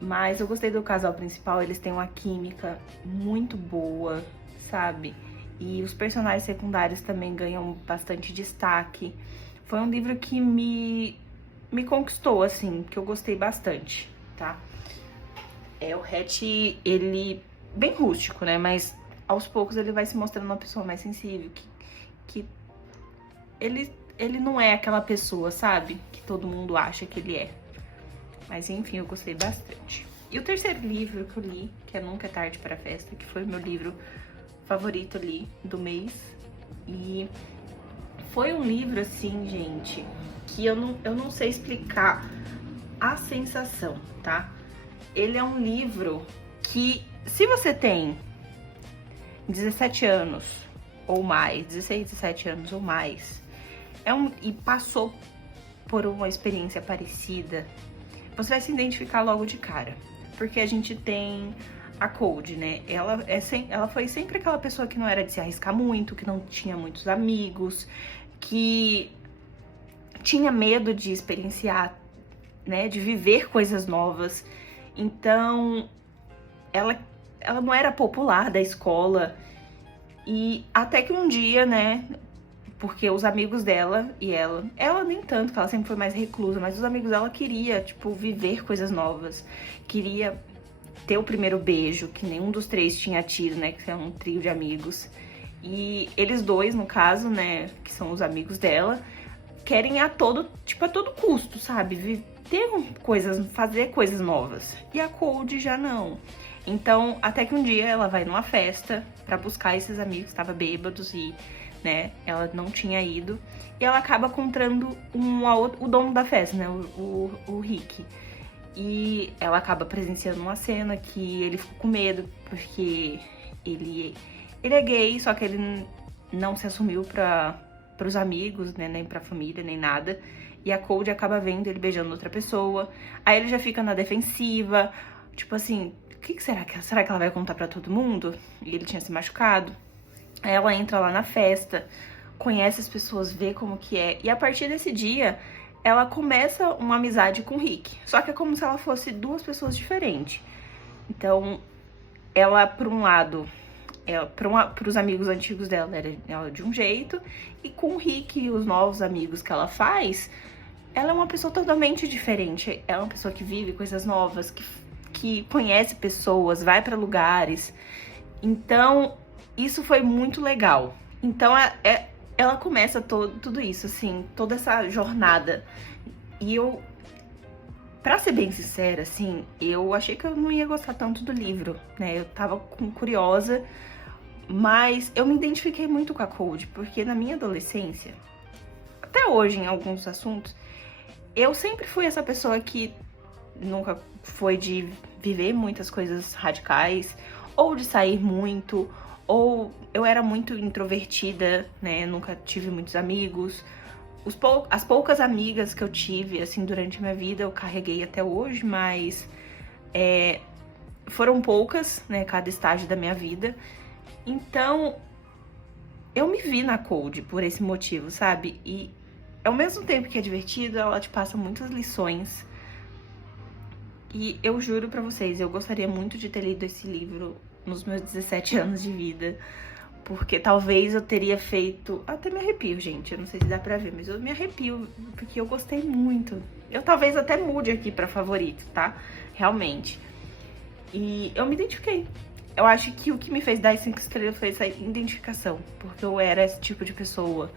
Mas eu gostei do casal principal, eles têm uma química muito boa, sabe? E os personagens secundários também ganham bastante destaque. Foi um livro que me conquistou, assim, que eu gostei bastante, tá? O Hatch, ele bem rústico, né? Mas aos poucos ele vai se mostrando uma pessoa mais sensível, que ele não é aquela pessoa, sabe? Que todo mundo acha que ele é. Mas enfim, eu gostei bastante. E o terceiro livro que eu li, que é Nunca é Tarde para a Festa, que foi o meu livro favorito ali do mês. E foi um livro, assim, gente, que eu não sei explicar a sensação, tá? Ele é um livro que, se você tem 17 anos ou mais, 16, 17 anos ou mais, e passou por uma experiência parecida, você vai se identificar logo de cara. Porque a gente tem a Cold, né? Ela foi sempre aquela pessoa que não era de se arriscar muito, que não tinha muitos amigos, que tinha medo de experienciar, né? De viver coisas novas. Então, ela não era popular da escola. E até que um dia, né, porque os amigos dela e ela nem tanto, que ela sempre foi mais reclusa, mas os amigos dela queria, tipo, viver coisas novas. Queria ter o primeiro beijo, que nenhum dos três tinha tido, né, que é um trio de amigos. E eles dois, no caso, né, que são os amigos dela, querem a todo custo, sabe? Fazer coisas novas. E a Cold já não. Então, até que um dia ela vai numa festa pra buscar esses amigos que estavam bêbados e, né, ela não tinha ido. E ela acaba encontrando o dono da festa, né, o Rick. E ela acaba presenciando uma cena que ele ficou com medo, porque ele é gay, só que ele não se assumiu pros amigos, né, nem pra família, nem nada. E a Cold acaba vendo ele beijando outra pessoa. Aí ele já fica na defensiva, tipo assim, o que será que ela vai contar pra todo mundo? E ele tinha se machucado. Aí ela entra lá na festa, conhece as pessoas, vê como que é. E a partir desse dia, ela começa uma amizade com o Rick. Só que é como se ela fosse duas pessoas diferentes. Então, ela, por um lado, pros amigos antigos dela, era ela de um jeito. E com o Rick e os novos amigos que ela faz, ela é uma pessoa totalmente diferente. Ela é uma pessoa que vive coisas novas, que conhece pessoas, vai pra lugares. Então, isso foi muito legal. Então, ela começa tudo isso, assim, toda essa jornada. E eu, pra ser bem sincera, assim, eu achei que eu não ia gostar tanto do livro, né? Eu tava curiosa, mas eu me identifiquei muito com a Cold, porque na minha adolescência, até hoje em alguns assuntos, eu sempre fui essa pessoa que nunca foi de viver muitas coisas radicais, ou de sair muito, ou eu era muito introvertida, né? Nunca tive muitos amigos. As poucas amigas que eu tive, assim, durante a minha vida, eu carreguei até hoje, mas foram poucas, né? Cada estágio da minha vida. Então, eu me vi na Cold por esse motivo, sabe? E ao mesmo tempo que é divertido, ela te passa muitas lições. E eu juro pra vocês, eu gostaria muito de ter lido esse livro nos meus 17 anos de vida, porque talvez eu teria feito... Até me arrepio, gente, eu não sei se dá pra ver, mas eu me arrepio, porque eu gostei muito. Eu talvez até mude aqui pra favorito, tá? Realmente. E eu me identifiquei. Eu acho que o que me fez dar as 5 estrelas foi essa identificação, porque eu era esse tipo de pessoa.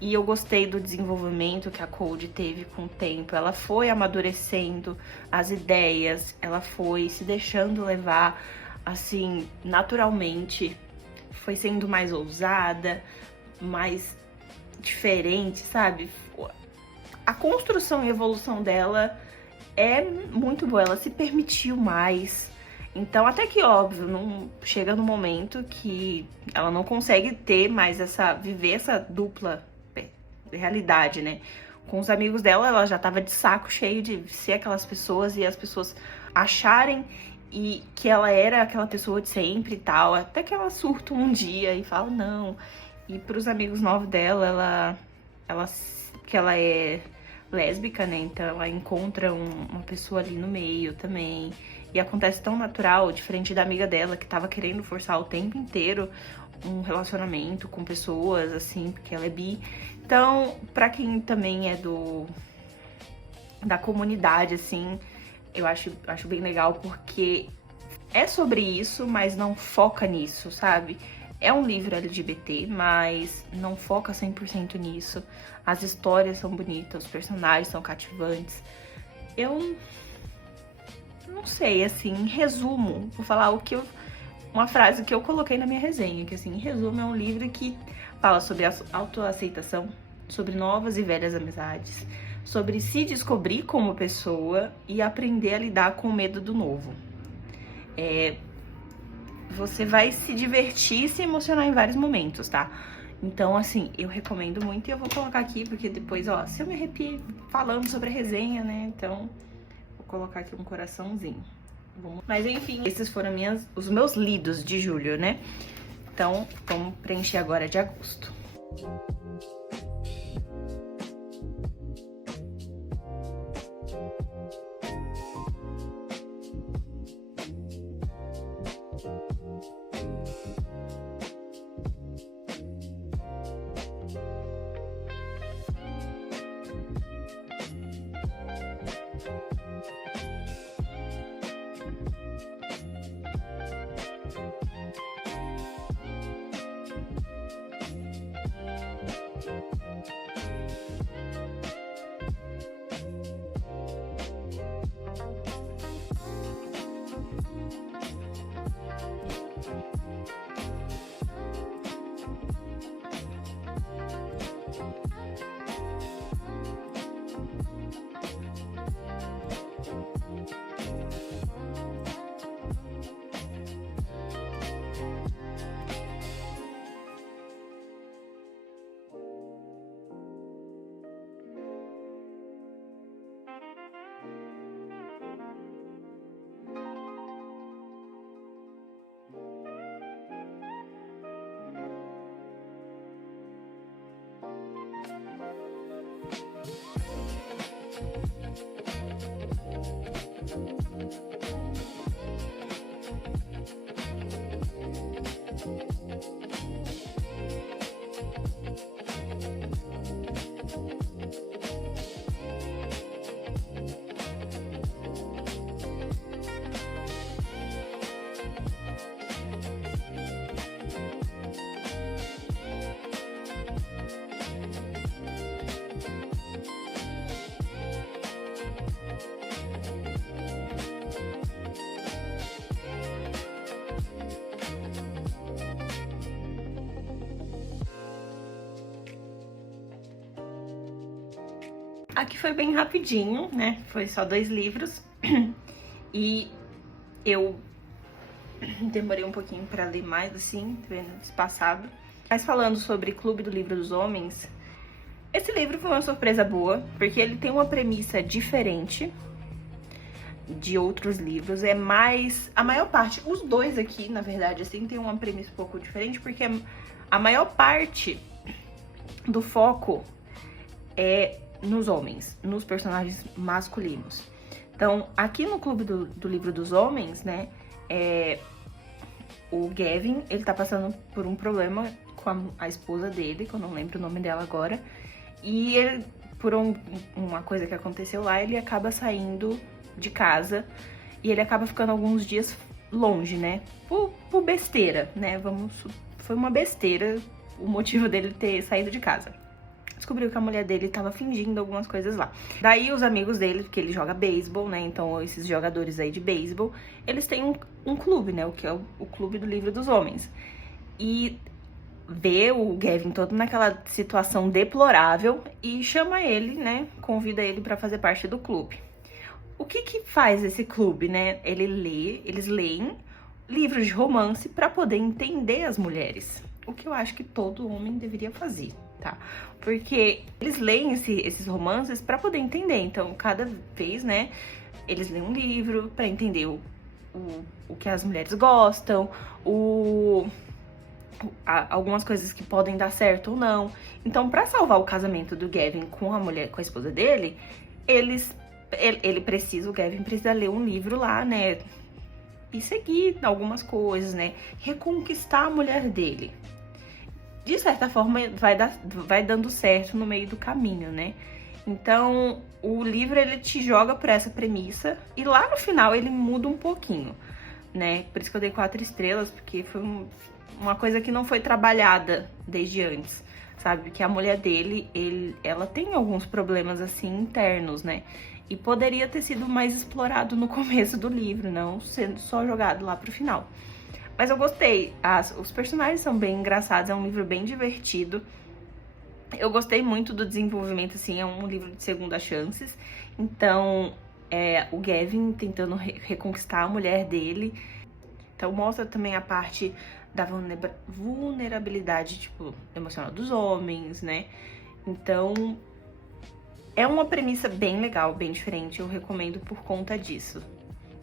E eu gostei do desenvolvimento que a Cold teve com o tempo. Ela foi amadurecendo as ideias, ela foi se deixando levar, assim, naturalmente. Foi sendo mais ousada, mais diferente, sabe? A construção e evolução dela é muito boa, ela se permitiu mais. Então, até que óbvio, não chega no momento que ela não consegue ter mais viver essa dupla realidade, né? Com os amigos dela, ela já tava de saco cheio de ser aquelas pessoas e as pessoas acharem que ela era aquela pessoa de sempre e tal, até que ela surta um dia e fala não. E pros amigos novos dela, que ela é lésbica, né? Então ela encontra uma pessoa ali no meio também. E acontece tão natural, diferente da amiga dela que tava querendo forçar o tempo inteiro um relacionamento com pessoas, assim, porque ela é bi. Então, pra quem também é da comunidade, assim, eu acho bem legal, porque é sobre isso, mas não foca nisso, sabe? É um livro LGBT, mas não foca 100% nisso. As histórias são bonitas, os personagens são cativantes. Eu não sei, assim, em resumo, vou falar uma frase que eu coloquei na minha resenha, que assim, em resumo, é um livro que fala sobre autoaceitação, sobre novas e velhas amizades, sobre se descobrir como pessoa e aprender a lidar com o medo do novo. Você vai se divertir e se emocionar em vários momentos, tá? Então, assim, eu recomendo muito e eu vou colocar aqui, porque depois, ó, se eu me arrepiei falando sobre a resenha, né, então vou colocar aqui um coraçãozinho. Mas enfim, esses foram os meus lidos de julho, né? Então, vamos preencher agora de agosto. Aqui foi bem rapidinho, né? Foi só 2 livros. E eu demorei um pouquinho pra ler mais, assim, vendo espaçado. Mas falando sobre Clube do Livro dos Homens, esse livro foi uma surpresa boa, porque ele tem uma premissa diferente de outros livros. É mais... A maior parte, os dois aqui, na verdade, assim, tem uma premissa um pouco diferente, porque a maior parte do foco é nos homens, nos personagens masculinos. Então, aqui no Clube do Livro dos Homens, né, o Gavin, ele tá passando por um problema com a esposa dele, que eu não lembro o nome dela agora, e ele, por uma coisa que aconteceu lá, ele acaba saindo de casa e ele acaba ficando alguns dias longe, né, por besteira, né, foi uma besteira o motivo dele ter saído de casa. Descobriu que a mulher dele tava fingindo algumas coisas lá. Daí os amigos dele, porque ele joga beisebol, né? Então esses jogadores aí de beisebol, eles têm um clube, né? O que é o Clube do Livro dos Homens. E vê o Gavin todo naquela situação deplorável e chama ele, né? Convida ele pra fazer parte do clube. O que faz esse clube, né? Eles leem livros de romance pra poder entender as mulheres. O que eu acho que todo homem deveria fazer, tá? Porque eles leem esses romances pra poder entender. Então, cada vez, né, eles leem um livro pra entender o que as mulheres gostam, algumas coisas que podem dar certo ou não. Então, pra salvar o casamento do Gavin com a esposa dele, o Gavin precisa ler um livro lá, né, e seguir algumas coisas, né, reconquistar a mulher dele. De certa forma, vai dando certo no meio do caminho, né? Então, o livro, ele te joga por essa premissa e lá no final ele muda um pouquinho, né? Por isso que eu dei 4 estrelas, porque foi uma coisa que não foi trabalhada desde antes, sabe? Que a mulher dele, ela tem alguns problemas, assim, internos, né? E poderia ter sido mais explorado no começo do livro, não sendo só jogado lá pro final. Mas eu gostei, os personagens são bem engraçados, é um livro bem divertido. Eu gostei muito do desenvolvimento, assim, é um livro de segunda chances. Então, o Gavin tentando reconquistar a mulher dele. Então, mostra também a parte da vulnerabilidade, tipo, emocional dos homens, né? Então, é uma premissa bem legal, bem diferente, eu recomendo por conta disso.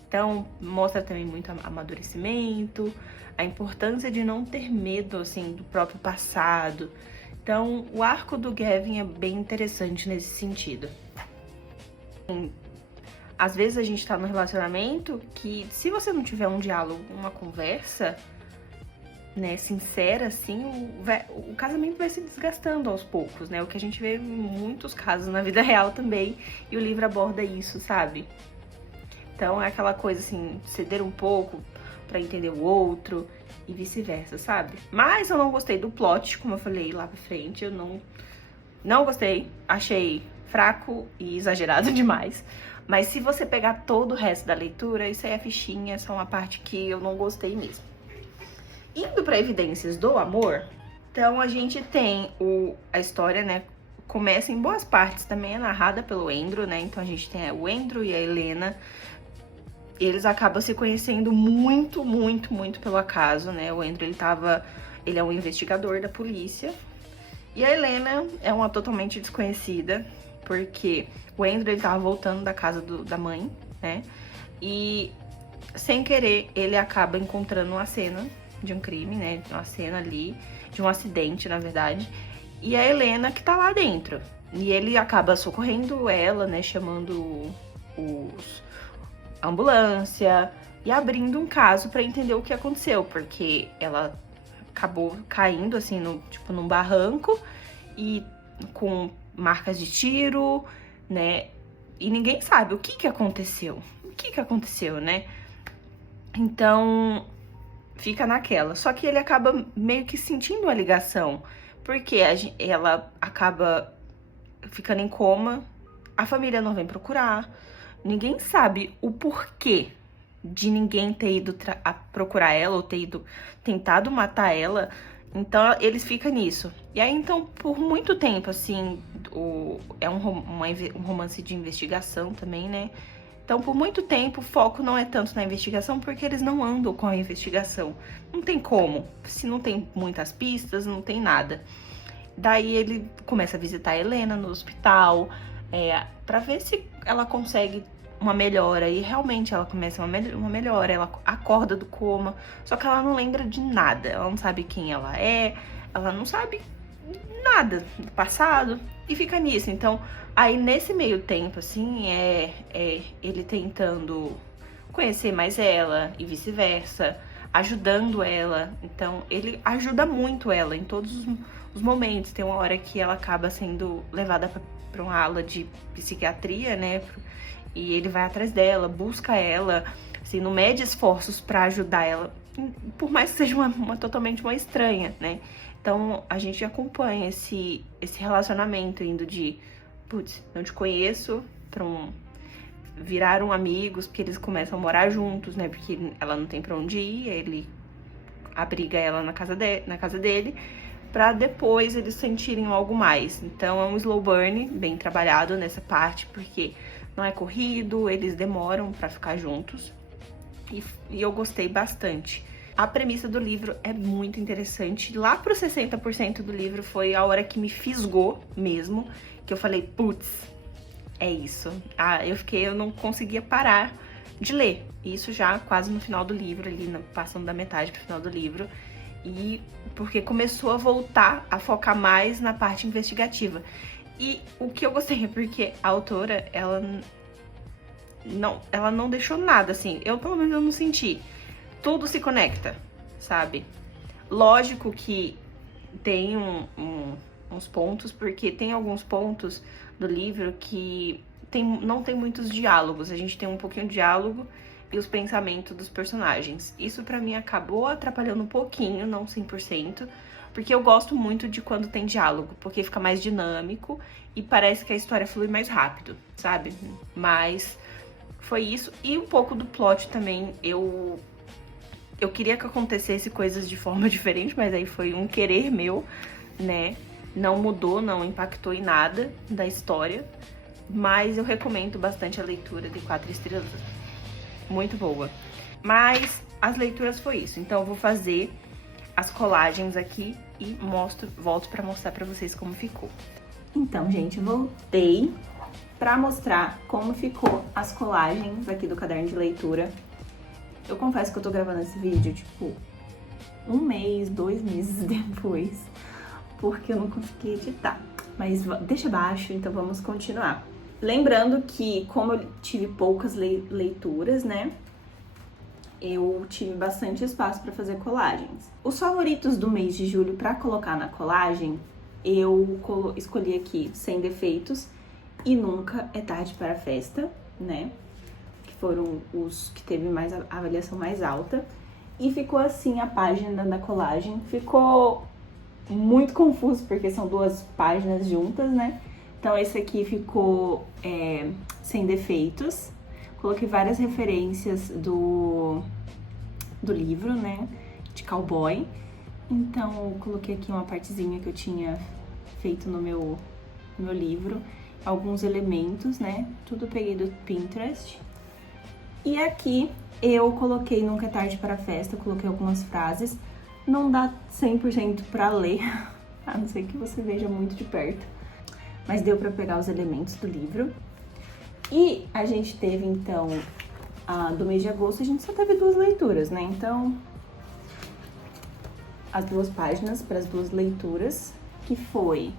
Então, mostra também muito amadurecimento, a importância de não ter medo, assim, do próprio passado. Então, o arco do Gavin é bem interessante nesse sentido. Às vezes a gente tá num relacionamento que, se você não tiver um diálogo, uma conversa, né, sincera, assim, o casamento vai se desgastando aos poucos, né? O que a gente vê em muitos casos na vida real também, e o livro aborda isso, sabe? Então é aquela coisa assim, ceder um pouco pra entender o outro e vice-versa, sabe? Mas eu não gostei do plot, como eu falei lá pra frente, eu não gostei, achei fraco e exagerado demais. Mas se você pegar todo o resto da leitura, isso aí é fichinha, essa é uma parte que eu não gostei mesmo. Indo pra Evidências do Amor, então a gente tem a história, né? Começa em boas partes, também é narrada pelo Andrew, né? Então a gente tem o Andrew e a Helena. Eles acabam se conhecendo muito, muito, muito pelo acaso, né? O Andrew, ele é um investigador da polícia. E a Helena é uma totalmente desconhecida, porque o Andrew, ele tava voltando da casa da mãe, né? E, sem querer, ele acaba encontrando uma cena de um crime, né? Uma cena ali, de um acidente, na verdade. E a Helena que tá lá dentro. E ele acaba socorrendo ela, né? Chamando a ambulância e abrindo um caso pra entender o que aconteceu, porque ela acabou caindo assim num barranco e com marcas de tiro, né? E ninguém sabe o que aconteceu. O que aconteceu, né? Então, fica naquela. Só que ele acaba meio que sentindo uma ligação, porque ela acaba ficando em coma, a família não vem procurar, ninguém sabe o porquê de ninguém ter ido procurar ela ou ter ido tentado matar ela. Então, eles ficam nisso. E aí, então, por muito tempo, assim, é um romance de investigação também, né? Então, por muito tempo, o foco não é tanto na investigação, porque eles não andam com a investigação. Não tem como. Se não tem muitas pistas, não tem nada. Daí, ele começa a visitar a Helena no hospital, pra ver se ela consegue uma melhora. E realmente ela começa uma melhora, ela acorda do coma, só que ela não lembra de nada. Ela não sabe quem ela não sabe nada do passado e fica nisso. Então, aí nesse meio tempo, assim, ele tentando conhecer mais ela e vice-versa, ajudando ela. Então, ele ajuda muito ela em todos os momentos. Tem uma hora que ela acaba sendo levada pra uma ala de psiquiatria, né? E ele vai atrás dela, busca ela, assim, não mede esforços pra ajudar ela, por mais que seja totalmente uma estranha, né? Então, a gente acompanha esse relacionamento indo de, putz, não te conheço, pra viraram amigos, porque eles começam a morar juntos, né? Porque ela não tem pra onde ir, ele abriga ela na casa dele, pra depois eles sentirem algo mais. Então, é um slow burn bem trabalhado nessa parte, porque não é corrido, eles demoram pra ficar juntos. E eu gostei bastante. A premissa do livro é muito interessante. Lá pro 60% do livro foi a hora que me fisgou mesmo, que eu falei, putz, é isso. Eu não conseguia parar de ler. Isso já quase no final do livro, ali passando da metade pro final do livro. E porque começou a voltar a focar mais na parte investigativa. E o que eu gostei é porque a autora, ela não deixou nada, assim, pelo menos eu não senti. Tudo se conecta, sabe? Lógico que tem uns pontos, porque tem alguns pontos do livro que não tem muitos diálogos. A gente tem um pouquinho de diálogo e os pensamentos dos personagens. Isso pra mim acabou atrapalhando um pouquinho, não 100%, porque eu gosto muito de quando tem diálogo, porque fica mais dinâmico e parece que a história flui mais rápido, sabe? Mas foi isso. E um pouco do plot também. Eu queria que acontecesse coisas de forma diferente, mas aí foi um querer meu, né? Não mudou, não impactou em nada da história. Mas eu recomendo bastante a leitura de 4 estrelas. Muito boa. Mas as leituras foi isso. Então eu vou fazer as colagens aqui e volto pra mostrar pra vocês como ficou. Então, gente, voltei pra mostrar como ficou as colagens aqui do caderno de leitura. Eu confesso que eu tô gravando esse vídeo, tipo, 1 mês, 2 meses depois, porque eu não consegui editar. Mas deixa abaixo, então vamos continuar. Lembrando que, como eu tive poucas leituras, né, eu tive bastante espaço para fazer colagens. Os favoritos do mês de julho para colocar na colagem, eu escolhi aqui Sem Defeitos e Nunca é Tarde para a Festa, né? Que foram os que teve mais a avaliação mais alta. E ficou assim a página da colagem. Ficou muito confuso, porque são 2 páginas juntas, né? Então esse aqui ficou Sem Defeitos. Coloquei várias referências do livro, né? De cowboy. Então eu coloquei aqui uma partezinha que eu tinha feito no meu livro. Alguns elementos, né? Tudo eu peguei do Pinterest. E aqui eu coloquei Nunca é Tarde para a Festa, coloquei algumas frases. Não dá 100% para ler, a não ser que você veja muito de perto. Mas deu para pegar os elementos do livro. E a gente teve, então, do mês de agosto, a gente só teve 2 leituras, né? Então, as 2 páginas para as 2 leituras, que foi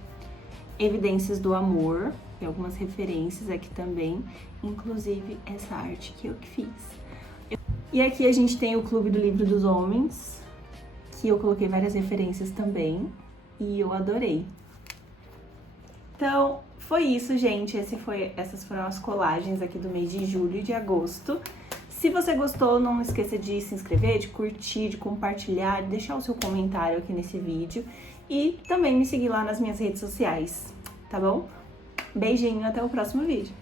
Evidências do Amor, e algumas referências aqui também, inclusive essa arte que eu que fiz. E aqui a gente tem o Clube do Livro dos Homens, que eu coloquei várias referências também, e eu adorei. Então, foi isso, gente. Essas foram as colagens aqui do mês de julho e de agosto. Se você gostou, não esqueça de se inscrever, de curtir, de compartilhar, de deixar o seu comentário aqui nesse vídeo. E também me seguir lá nas minhas redes sociais, tá bom? Beijinho, até o próximo vídeo.